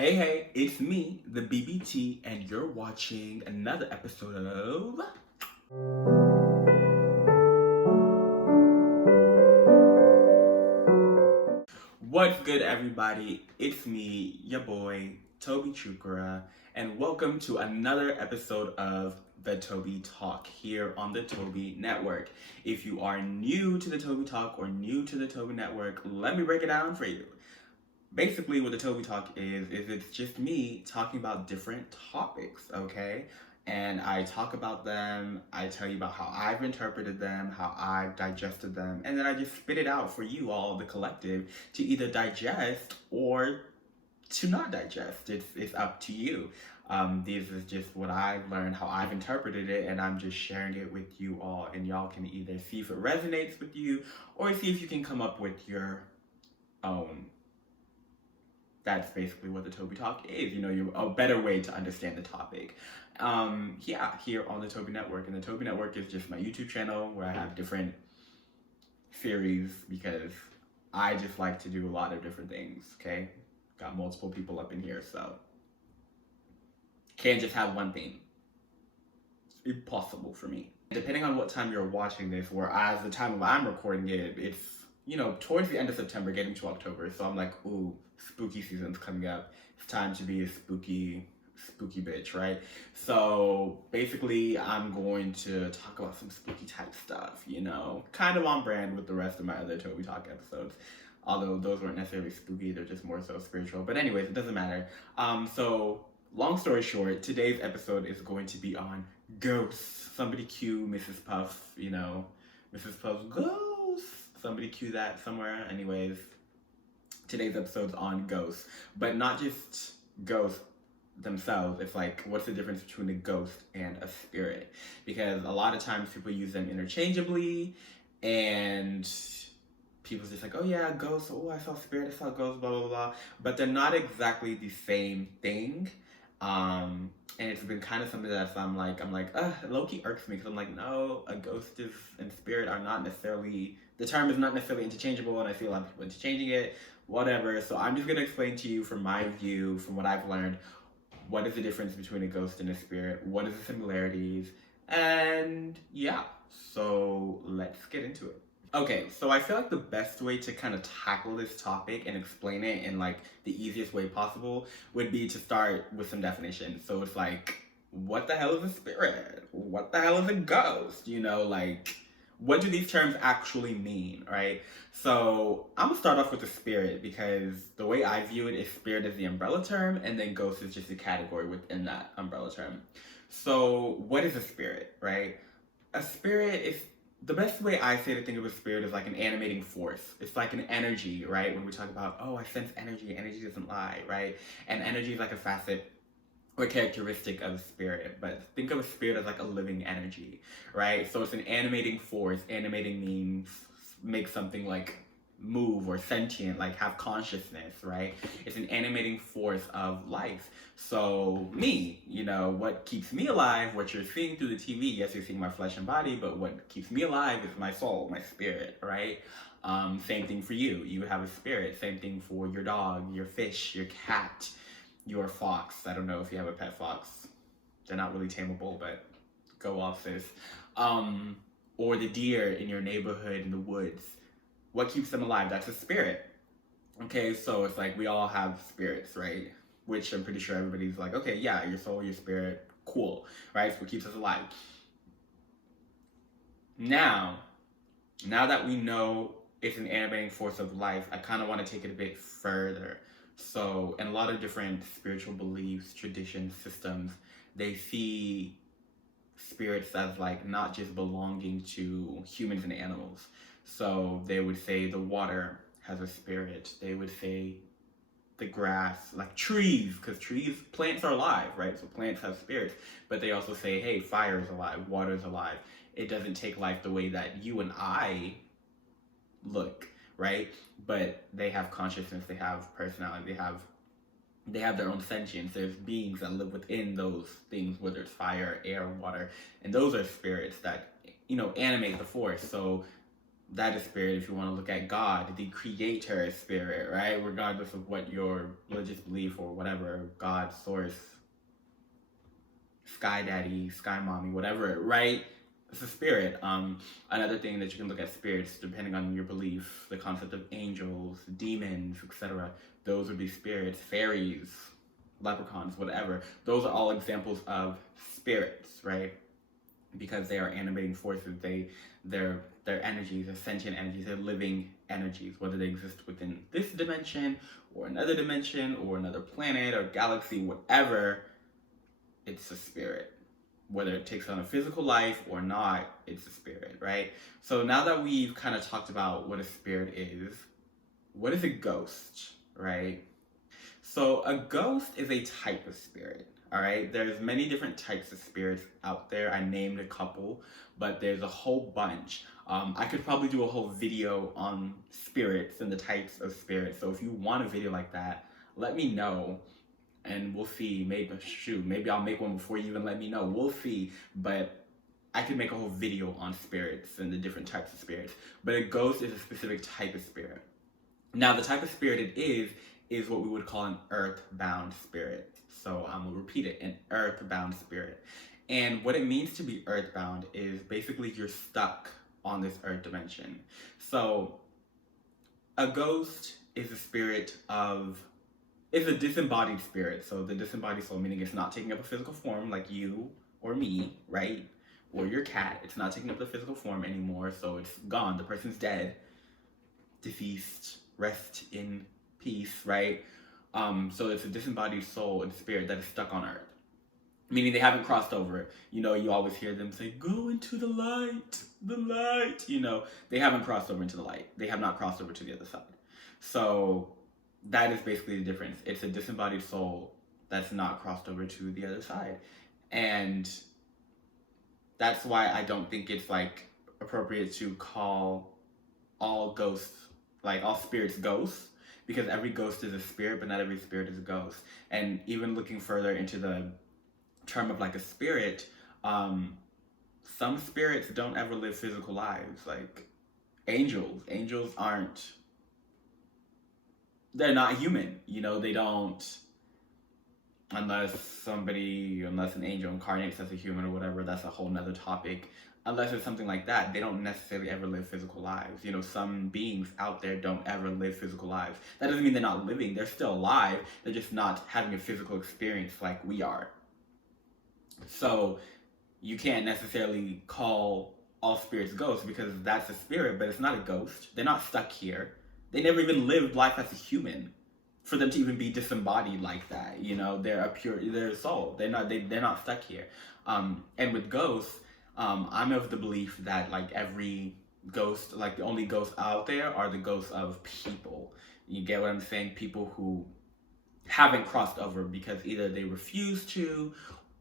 Hey, it's me, the BBT, and you're watching another episode of What's Good, everybody? It's me, your boy, Toby Chukra, and welcome to another episode of the Toby Talk here on the Toby Network. If you are new to the Toby Talk or new to the Toby Network, let me break it down for you. Basically, what the Toby Talk is it's just me talking about different topics, okay? And I talk about them, I tell you about how I've interpreted them, how I've digested them, and then I just spit it out for you all, the collective, to either digest or to not digest. It's up to you. This is just what I've learned, how I've interpreted it, and I'm just sharing it with you all. And y'all can either see if it resonates with you or see if you can come up with your own. That's basically what the Toby Talk is. A better way to understand the topic. Here on the Toby Network. And the Toby Network is just my YouTube channel where I have different series because I just like to do a lot of different things, okay? Got multiple people up in here, so can't just have one thing. It's impossible for me. Depending on what time you're watching this, whereas the time I'm recording it, it's towards the end of September, getting to October. So I'm like, ooh, spooky season's coming up. It's time to be a spooky bitch, right? So basically, I'm going to talk about some spooky type stuff, kind of on brand with the rest of my other Toby Talk episodes. Although those weren't necessarily spooky, they're just more so spiritual. But anyways, it doesn't matter. So long story short, today's episode is going to be on ghosts. Somebody cue Mrs. Puff, Mrs. Puff's ghosts. Somebody cue that somewhere. Anyways, today's episode's on ghosts, but not just ghosts themselves. It's like, what's the difference between a ghost and a spirit? Because a lot of times people use them interchangeably, and people's just like, oh yeah, ghost, oh I saw spirit, I saw ghost, blah blah blah, but they're not exactly the same thing. And it's been kind of something that I'm like, low-key irks me, because I'm like, no, a ghost and spirit are not necessarily, the term is not necessarily interchangeable, and I see a lot of people interchanging it, whatever. So I'm just going to explain to you from my view, from what I've learned, what is the difference between a ghost and a spirit, what is the similarities, and yeah, so let's get into it. Okay, so I feel like the best way to kind of tackle this topic and explain it in like the easiest way possible would be to start with some definitions. So it's like, what the hell is a spirit? What the hell is a ghost? What do these terms actually mean, right? So I'm gonna start off with the spirit, because the way I view it is spirit is the umbrella term, and then ghost is just a category within that umbrella term. So what is a spirit, right? A spirit is, the best way I say to think of a spirit is like an animating force. It's like an energy, right? When we talk about, oh, I sense energy doesn't lie, right? And energy is like a facet or characteristic of a spirit. But think of a spirit as like a living energy, right? So it's an animating force. Animating means make something like move or sentient, like have consciousness, right? It's an animating force of life. So me, what keeps me alive, what you're seeing through the TV, yes, you're seeing my flesh and body, but what keeps me alive is my soul, my spirit, right? Same thing for you. You have a spirit. Same thing for your dog, your fish, your cat, your fox. I don't know if you have a pet fox. They're not really tameable, but go off, sis. Or the deer in your neighborhood in the woods. What keeps them alive? That's a spirit. Okay, so it's like we all have spirits, right? Which I'm pretty sure everybody's like, okay, yeah, your soul, your spirit, cool, right? So what keeps us alive. Now that we know it's an animating force of life, I kind of want to take it a bit further. So in a lot of different spiritual beliefs, traditions, systems, they see spirits as like not just belonging to humans and animals. So they would say the water has a spirit. They would say the grass, like trees, because plants are alive, right? So plants have spirits. But they also say, hey, fire is alive, water is alive. It doesn't take life the way that you and I look, right? But they have consciousness, they have personality, they have their own sentience. There's beings that live within those things, whether it's fire, air, water, and those are spirits that animate the force. So that is spirit. If you want to look at God, the creator is spirit, right? Regardless of what your religious belief or whatever, God, source, sky daddy, sky mommy, whatever, right? It's a spirit. Another thing that you can look at spirits, depending on your belief, the concept of angels, demons, etc. Those would be spirits, fairies, leprechauns, whatever. Those are all examples of spirits, right? Because they are animating forces. They're energies, they're sentient energies, they're living energies, whether they exist within this dimension or another dimension or another planet or galaxy, whatever. It's a spirit. Whether it takes on a physical life or not, it's a spirit, right? So now that we've kind of talked about what a spirit is, what is a ghost, right? So a ghost is a type of spirit, all right? There's many different types of spirits out there. I named a couple, but there's a whole bunch. I could probably do a whole video on spirits and the types of spirits. So if you want a video like that, let me know and we'll see. Maybe I'll make one before you even let me know. We'll see. But I could make a whole video on spirits and the different types of spirits. But a ghost is a specific type of spirit. Now, the type of spirit it is what we would call an earthbound spirit. So I'm gonna repeat it, an earthbound spirit. And what it means to be earthbound is basically you're stuck on this earth dimension. So a ghost is a spirit of, it's a disembodied spirit. So the disembodied soul, meaning it's not taking up a physical form like you or me, right? Or your cat. It's not taking up the physical form anymore, so it's gone. The person's dead, deceased, rest in peace, right? So it's a disembodied soul and spirit that is stuck on earth. Meaning they haven't crossed over. You know, you always hear them say, go into the light. You know, they haven't crossed over into the light. They have not crossed over to the other side. So that is basically the difference. It's a disembodied soul that's not crossed over to the other side. And that's why I don't think it's like appropriate to call all ghosts, like all spirits, ghosts, because every ghost is a spirit, but not every spirit is a ghost. And even looking further into the term of like a spirit, some spirits don't ever live physical lives. Like angels aren't, they're not human, you know. They don't, unless an angel incarnates as a human or whatever. That's a whole nother topic. Unless it's something like that, they don't necessarily ever live physical lives. You know, some beings out there don't ever live physical lives. That doesn't mean they're not living. They're still alive. They're just not having a physical experience like we are. So you can't necessarily call all spirits ghosts, because that's a spirit, but it's not a ghost. They're not stuck here. They never even lived life as a human for them to even be disembodied like that. You know, they're a soul. They're not stuck here. And with ghosts, I'm of the belief that like every ghost, like the only ghosts out there are the ghosts of people. You get what I'm saying? People who haven't crossed over because either they refuse to,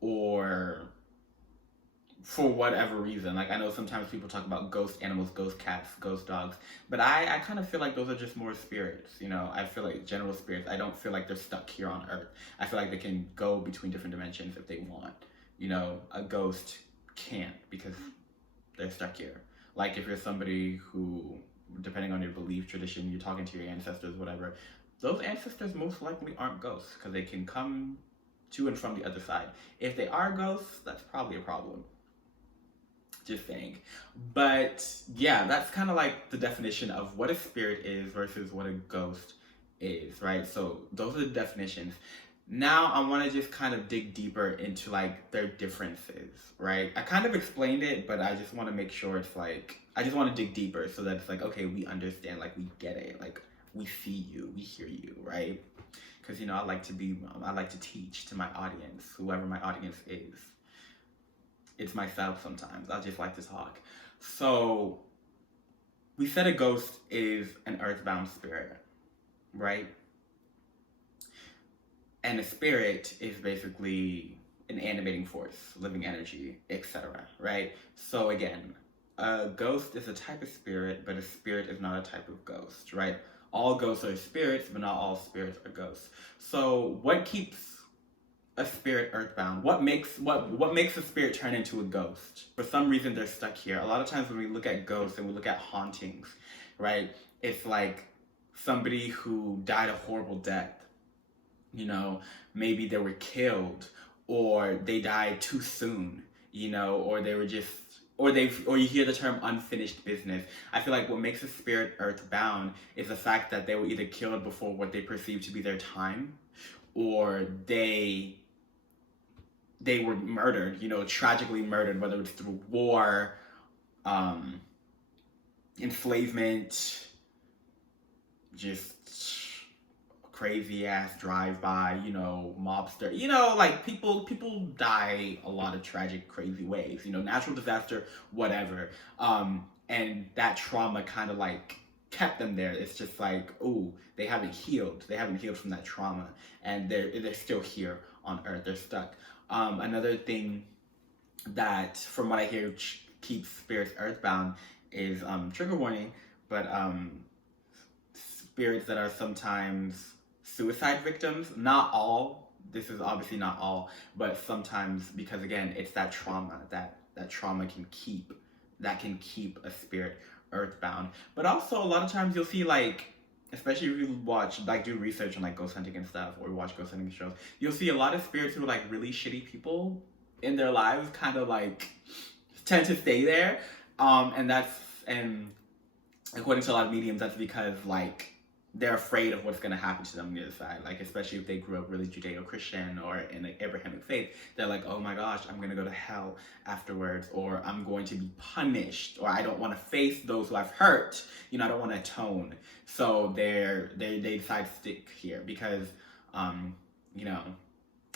or for whatever reason. Like, I know sometimes people talk about ghost animals, ghost cats, ghost dogs, but I kind of feel like those are just more spirits, you know. I feel like general spirits. I don't feel like they're stuck here on earth. I feel like they can go between different dimensions if they want. You know, a ghost can't, because they're stuck here. Like, if you're somebody who, depending on your belief, tradition, you're talking to your ancestors, whatever, those ancestors most likely aren't ghosts, because they can come to and from the other side. If they are ghosts, that's probably a problem. Just saying. But yeah, that's kind of like the definition of what a spirit is versus what a ghost is, right? So those are the definitions. Now I want to just kind of dig deeper into like their differences, right? I kind of explained it, but I just want to make sure it's like, I just want to dig deeper so that it's like, okay, we understand, like we get it, like we see you, we hear you, right? Because, you know, I like to teach to my audience, whoever my audience is. It's myself sometimes. I just like to talk. So we said a ghost is an earthbound spirit, right? And a spirit is basically an animating force, living energy, etc., right? So again, a ghost is a type of spirit, but a spirit is not a type of ghost, right? All ghosts are spirits, but not all spirits are ghosts. So what keeps a spirit earthbound? What makes a spirit turn into a ghost? For some reason they're stuck here. A lot of times when we look at ghosts and we look at hauntings, right? It's like somebody who died a horrible death. You know, maybe they were killed or they died too soon, you know, or they were just or you hear the term unfinished business. I feel like what makes a spirit earthbound is the fact that they were either killed before what they perceive to be their time, or they were murdered, you know, tragically murdered, whether it's through war, enslavement, just crazy ass drive by, you know, mobster, you know, like people die a lot of tragic, crazy ways, you know, natural disaster, whatever. And that trauma kind of like kept them there. It's just like, oh, they haven't healed. They haven't healed from that trauma, and they're still here on Earth. They're stuck. Another thing that, from what I hear, keeps spirits earthbound is trigger warning, but spirits that are sometimes suicide victims. Not all. This is obviously not all, but sometimes, because again, it's that trauma that trauma can keep a spirit earthbound. But also, a lot of times you'll see, like, especially if you watch, like, do research on like ghost hunting and stuff, or watch ghost hunting shows, you'll see a lot of spirits who are like really shitty people in their lives kind of like tend to stay there. And according to a lot of mediums, that's because like they're afraid of what's going to happen to them on the other side. Like, especially if they grew up really Judeo-Christian or in an Abrahamic faith, they're like, oh my gosh, I'm going to go to hell afterwards, or I'm going to be punished, or I don't want to face those who I've hurt. You know, I don't want to atone. So they decide to stick here because, you know,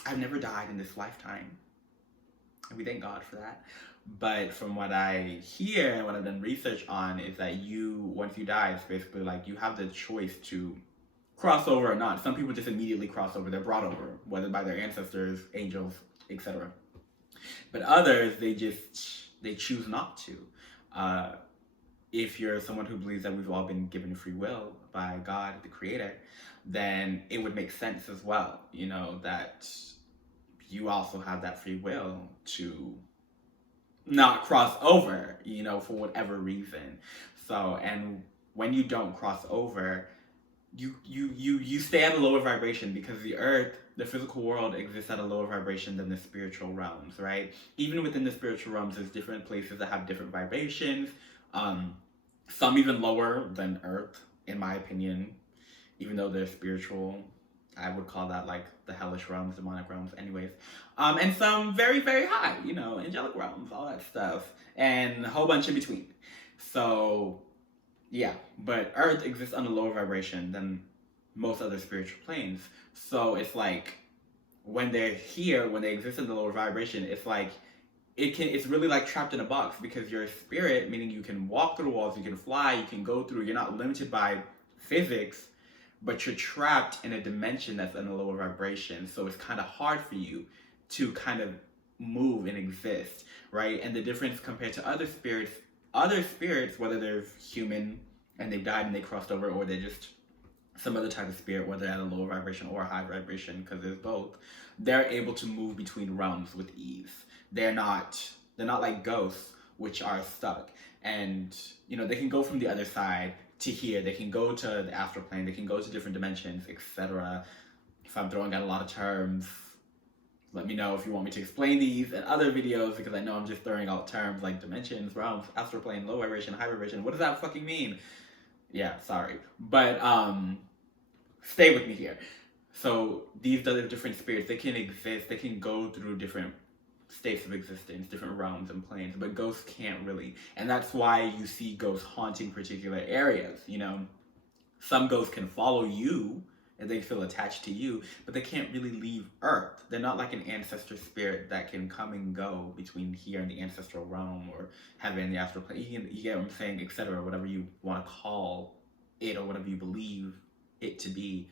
I've never died in this lifetime. And we thank God for that. But from what I hear and what I've done research on is that once you die, it's basically like you have the choice to cross over or not. Some people just immediately cross over. They're brought over, whether by their ancestors, angels, etc. But others, they choose not to. If you're someone who believes that we've all been given free will by God, the Creator, then it would make sense as well, you know, that you also have that free will to not cross over, you know, for whatever reason. So, and when you don't cross over, you stay at a lower vibration, because the earth, the physical world, exists at a lower vibration than the spiritual realms, right? Even within the spiritual realms, there's different places that have different vibrations. Some even lower than earth, in my opinion, even though they're spiritual. I would call that like the hellish realms, demonic realms, anyways. And some very, very high, you know, angelic realms, all that stuff, and a whole bunch in between. So, yeah, but Earth exists on a lower vibration than most other spiritual planes. So it's like when they're here, when they exist in the lower vibration, it's like it's really like trapped in a box, because you're a spirit, meaning you can walk through walls, you can fly, you can go through. You're not limited by physics, but you're trapped in a dimension that's in a lower vibration. So it's kind of hard for you to kind of move and exist, right? And the difference compared to other spirits, whether they're human and they've died and they crossed over, or they're just some other type of spirit, whether at a lower vibration or a high vibration, because there's both, they're able to move between realms with ease. They're not like ghosts, which are stuck. And, you know, they can go from the other side to here, they can go to the astral plane, they can go to different dimensions, etc. If I'm throwing out a lot of terms, let me know if you want me to explain these in other videos, because I know I'm just throwing out terms like dimensions, realms, astral plane, low vibration, high vibration. What does that fucking mean? Yeah, sorry. But stay with me here. So these other different spirits, they can exist, they can go through different states of existence, different realms and planes, but ghosts can't really. And that's why you see ghosts haunting particular areas, you know. Some ghosts can follow you and they feel attached to you, but they can't really leave Earth. They're not like an ancestor spirit that can come and go between here and the ancestral realm, or heaven and the astral plane. You get what I'm saying, etc., whatever you want to call it, or whatever you believe it to be.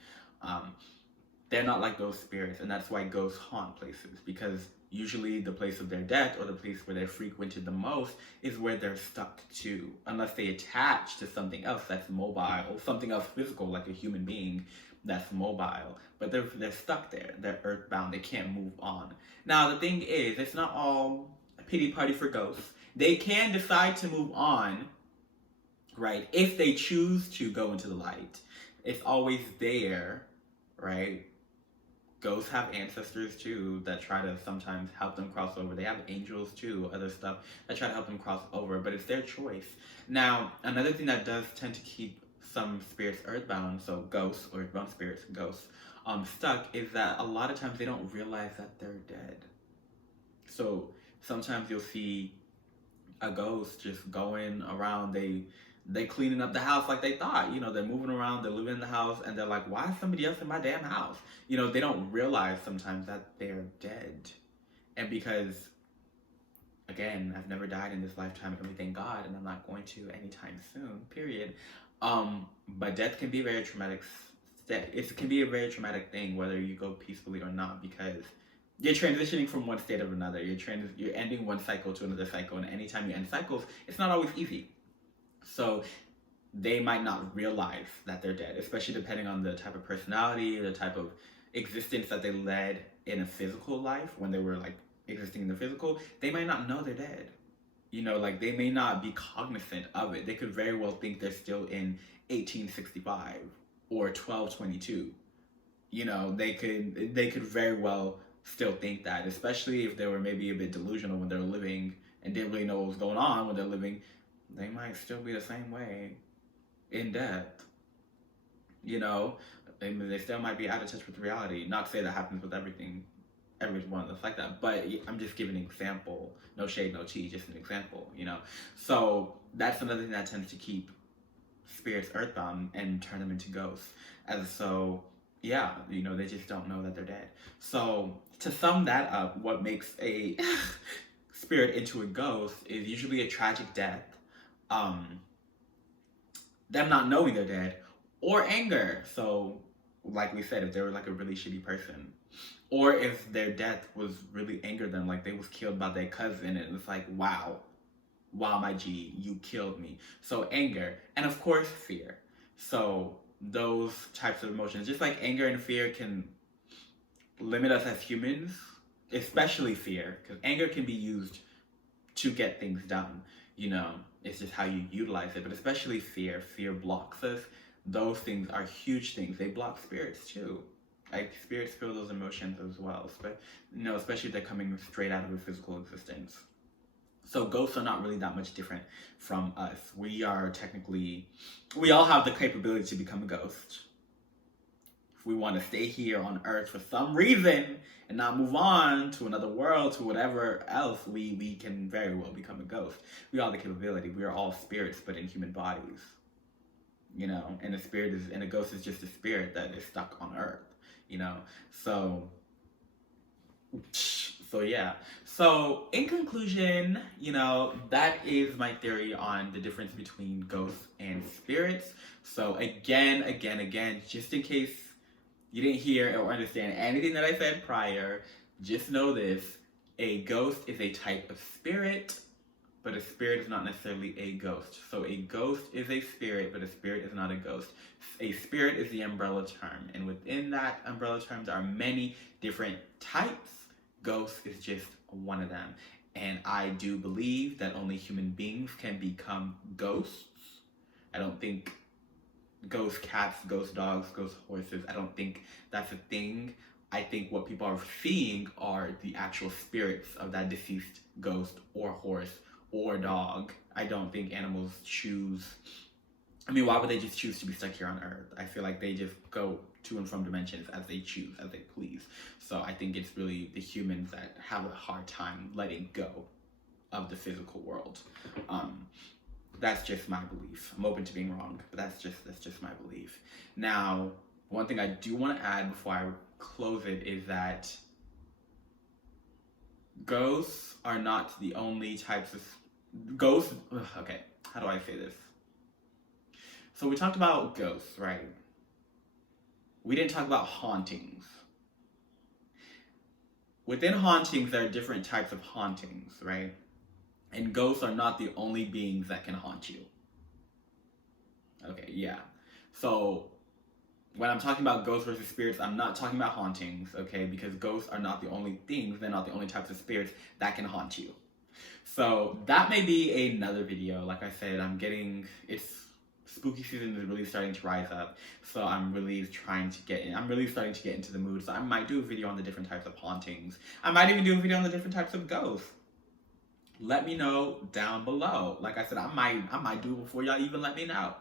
They're not like those spirits, and that's why ghosts haunt places, because usually the place of their death, or the place where they're frequented the most, is where they're stuck to, unless they attach to something else that's mobile, or something else physical, like a human being. that's mobile, but they're stuck there. They're earthbound. They can't move on. Now the thing is, it's not all a pity party for ghosts. They can decide to move on, right? If they choose to go into the light. It's always there, right? Ghosts have ancestors too that try to sometimes help them cross over. They have angels too, other stuff that try to help them cross over, but it's their choice. Now, another thing that does tend to keep some spirits earthbound, so ghosts or earthbound spirits, ghosts, stuck, is that a lot of times they don't realize that they're dead. So sometimes you'll see a ghost just going around. They cleaning up the house like they thought. They're moving around, they're living in the house, and they're like, why is somebody else in my damn house? They don't realize sometimes that they're dead. And because, again, I've never died in this lifetime, and we thank God, and I'm not going to anytime soon, period. But death can be very traumatic. It can be a very traumatic thing, whether you go peacefully or not, because you're transitioning from one state of another. You're ending one cycle to another cycle, and anytime you end cycles, it's not always easy. So they might not realize that they're dead, especially depending on the type of personality, the type of existence that they led in a physical life when they were like existing in the physical. They might not know they're dead. Like they may not be cognizant of it. They could very well think they're still in 1865 or 1222. They could very well still think that, especially if they were maybe a bit delusional when they were living and didn't really know what was going on when they're living. They might still be the same way in death. They still might be out of touch with reality. Not to say that happens with everyone that's like that, but I'm just giving an example. No shade, no tea, just an example, So that's another thing that tends to keep spirits earthbound and turn them into ghosts. And so, yeah, they just don't know that they're dead. So to sum that up, what makes a spirit into a ghost is usually a tragic death, them not knowing they're dead, or anger. So like we said, if they were like a really shitty person, or if their death was really angered them, like they was killed by their cousin, and it's like, wow, my G, you killed me. So anger, and of course fear. So those types of emotions, just like anger and fear can limit us as humans, especially fear, because anger can be used to get things done. It's just how you utilize it, but especially fear blocks us. Those things are huge things. They block spirits too. Like spirits feel those emotions as well, but especially if they're coming straight out of a physical existence. So ghosts are not really that much different from us. We all have the capability to become a ghost. If we want to stay here on Earth for some reason and not move on to another world, to whatever else, we can very well become a ghost. We all have the capability. We are all spirits, but in human bodies. And a ghost is just a spirit that is stuck on Earth. So yeah. So in conclusion, that is my theory on the difference between ghosts and spirits. So again, just in case you didn't hear or understand anything that I said prior, just know this: a ghost is a type of spirit, but a spirit is not necessarily a ghost. So a ghost is a spirit, but a spirit is not a ghost. A spirit is the umbrella term, and within that umbrella term, there are many different types. Ghost is just one of them. And I do believe that only human beings can become ghosts. I don't think ghost cats, ghost dogs, ghost horses, I don't think that's a thing. I think what people are seeing are the actual spirits of that deceased ghost or horse or dog. I don't think animals choose. Why would they just choose to be stuck here on Earth? I feel like they just go to and from dimensions as they choose, as they please. So I think it's really the humans that have a hard time letting go of the physical world. That's just my belief. I'm open to being wrong, but that's just my belief. Now, one thing I do want to add before I close it is that ghosts are not the only types of ghosts. Okay, how do I say this? So we talked about ghosts, right? We didn't talk about hauntings. Within hauntings, there are different types of hauntings, right? And ghosts are not the only beings that can haunt you. Okay, yeah. So when I'm talking about ghosts versus spirits, I'm not talking about hauntings, okay? Because ghosts are not the only things, they're not the only types of spirits that can haunt you. So that may be another video. Like I said, spooky season is really starting to rise up. So I'm really starting to get into the mood. So I might do a video on the different types of hauntings. I might even do a video on the different types of ghosts. Let me know down below. Like I said, I might do it before y'all even let me know.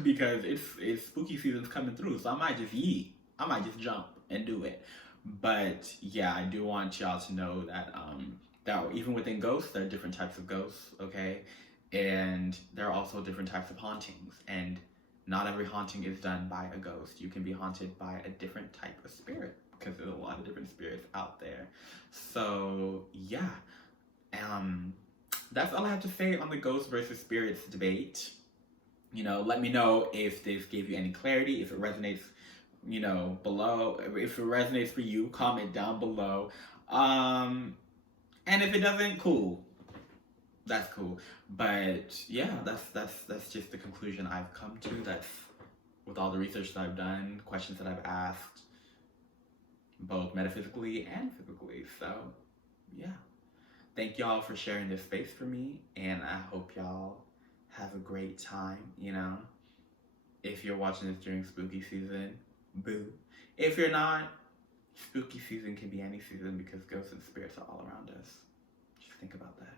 Because it's spooky season's coming through, so I might just jump and do it. But yeah, I do want y'all to know that that even within ghosts, there are different types of ghosts, okay? And there are also different types of hauntings, and not every haunting is done by a ghost. You can be haunted by a different type of spirit, because there's a lot of different spirits out there. So yeah, that's all I have to say on the ghost versus spirits debate. Let me know if this gave you any clarity, if it resonates, below. If it resonates for you, comment down below. And if it doesn't, cool. That's cool. But yeah, that's just the conclusion I've come to. That's with all the research that I've done, questions that I've asked, both metaphysically and physically. So yeah. Thank y'all for sharing this space for me, and I hope y'all have a great time, If you're watching this during spooky season, boo. If you're not, spooky season can be any season because ghosts and spirits are all around us. Just think about that.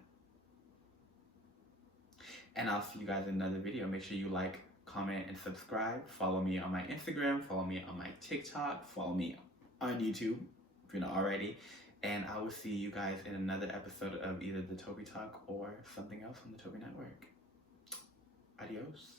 And I'll see you guys in another video. Make sure you like, comment, and subscribe. Follow me on my Instagram. Follow me on my TikTok. Follow me on YouTube if you're not already. And I will see you guys in another episode of either the Toby Talk or something else on the Toby Network. Adios.